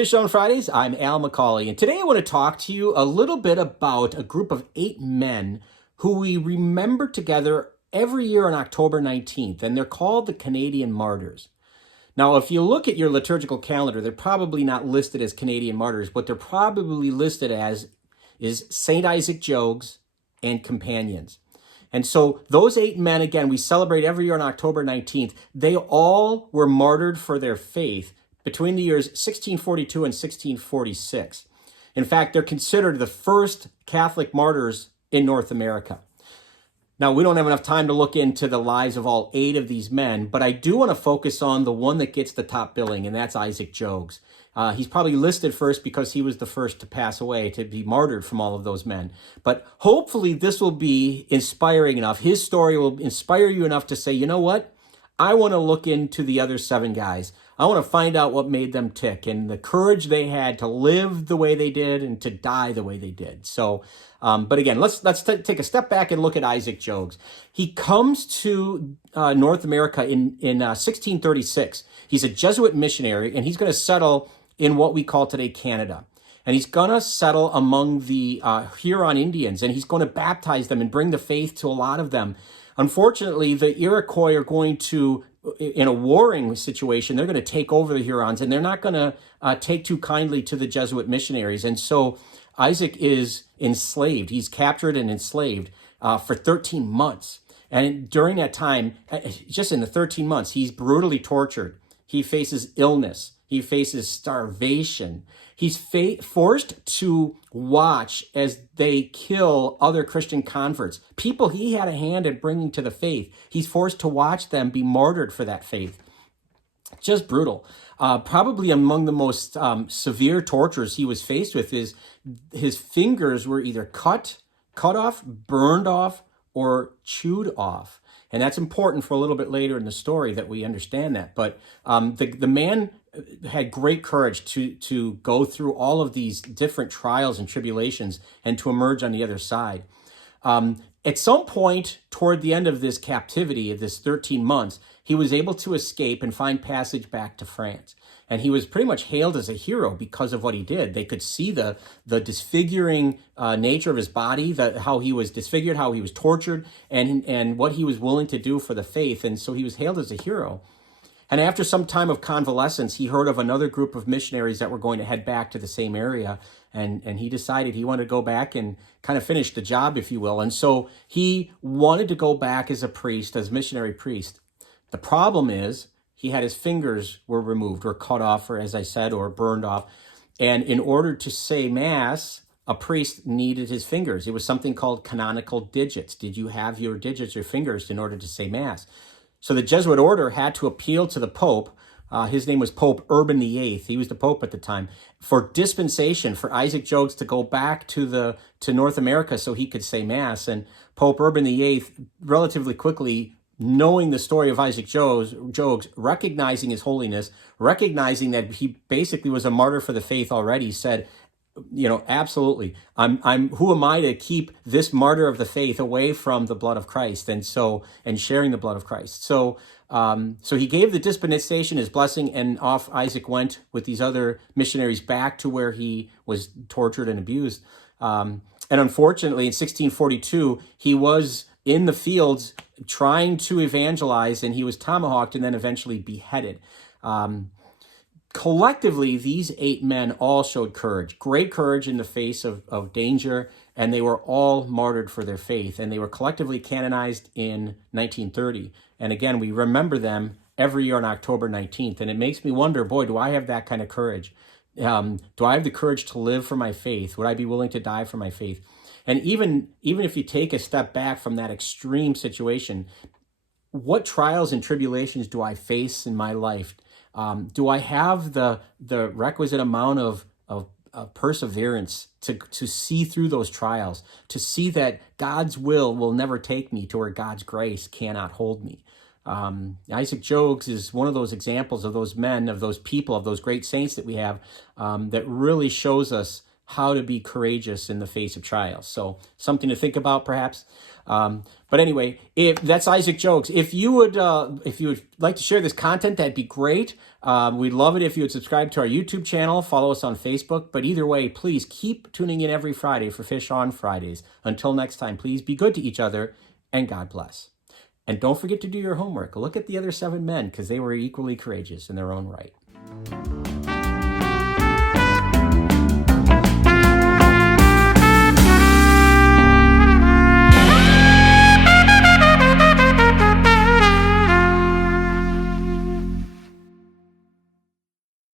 Fish on Fridays. I'm Al McCauley, and today I want to talk to you a little bit about a group of 8 men who we remember together every year on October 19th, and they're called the Canadian Martyrs. Now, if you look at your liturgical calendar, they're probably not listed as Canadian Martyrs. What they're probably listed as is St. Isaac Jogues and companions. And so those 8 men, again, we celebrate every year on October 19th. They all were martyred for their faith between the years 1642 and 1646. In fact, they're considered the first Catholic martyrs in North America. Now, we don't have enough time to look into the lives of all 8 of these men, but I do want to focus on the one that gets the top billing, and that's Isaac Jogues. He's probably listed first because he was the first to pass away, to be martyred from all of those men. But hopefully this will be inspiring enough. His story will inspire you enough to say, you know what? I want to look into the other 7 guys. I want to find out what made them tick and the courage they had to live the way they did and to die the way they did. So, but again, let's take a step back and look at Isaac Jogues. He comes to North America in 1636. He's a Jesuit missionary, and he's going to settle in what we call today Canada. And he's going to settle among the Huron Indians, and he's going to baptize them and bring the faith to a lot of them. Unfortunately, the Iroquois are going to, in a warring situation, they're going to take over the Hurons, and they're not going to take too kindly to the Jesuit missionaries. And so Isaac is enslaved. He's captured and enslaved for 13 months. And during that time, just in the 13 months, he's brutally tortured. He faces illness. He faces starvation. He's forced to watch as they kill other Christian converts, people he had a hand in bringing to the faith. He's forced to watch them be martyred for that faith. Just brutal. Probably among the most severe tortures he was faced with is his fingers were either cut off, burned off, or chewed off. And that's important for a little bit later in the story that we understand that. But the man had great courage to go through all of these different trials and tribulations and to emerge on the other side. At some point toward the end of this captivity, of this 13 months, he was able to escape and find passage back to France. And he was pretty much hailed as a hero because of what he did. They could see the disfiguring nature of his body, how he was disfigured, how he was tortured, and what he was willing to do for the faith. And so he was hailed as a hero. And after some time of convalescence, he heard of another group of missionaries that were going to head back to the same area. And he decided he wanted to go back and kind of finish the job, if you will. And so he wanted to go back as a priest, as missionary priest. The problem is he had his fingers were removed or cut off, or as I said, or burned off. And in order to say Mass, a priest needed his fingers. It was something called canonical digits. Did you have your digits or fingers in order to say Mass? So the Jesuit order had to appeal to the Pope. His name was Pope Urban VIII. He was the Pope at the time, for dispensation for Isaac Jogues to go back to North America so he could say Mass. And Pope Urban VIII, relatively quickly, knowing the story of Isaac Jogues, recognizing his holiness, recognizing that he basically was a martyr for the faith already, said, you know, absolutely. Who am I to keep this martyr of the faith away from the blood of Christ and sharing the blood of Christ? So he gave the dispensation, his blessing, and off Isaac went with these other missionaries back to where he was tortured and abused. And unfortunately, in 1642, he was in the fields trying to evangelize, and he was tomahawked and then eventually beheaded. Collectively, these 8 men all showed courage, great courage in the face of danger, and they were all martyred for their faith, and they were collectively canonized in 1930. And again, we remember them every year on October 19th, and it makes me wonder, boy, do I have that kind of courage? Do I have the courage to live for my faith? Would I be willing to die for my faith? And even if you take a step back from that extreme situation, what trials and tribulations do I face in my life? Do I have the requisite amount of perseverance to see through those trials, to see that God's will never take me to where God's grace cannot hold me? Isaac Jogues is one of those examples of those men, of those people, of those great saints that we have, that really shows us how to be courageous in the face of trials. So something to think about, perhaps. But anyway, if that's Isaac Jogues. If you would like to share this content, that'd be great. We'd love it if you would subscribe to our YouTube channel, follow us on Facebook. But either way, please keep tuning in every Friday for Fish on Fridays. Until next time, please be good to each other, and God bless. And don't forget to do your homework. Look at the other 7 men, because they were equally courageous in their own right.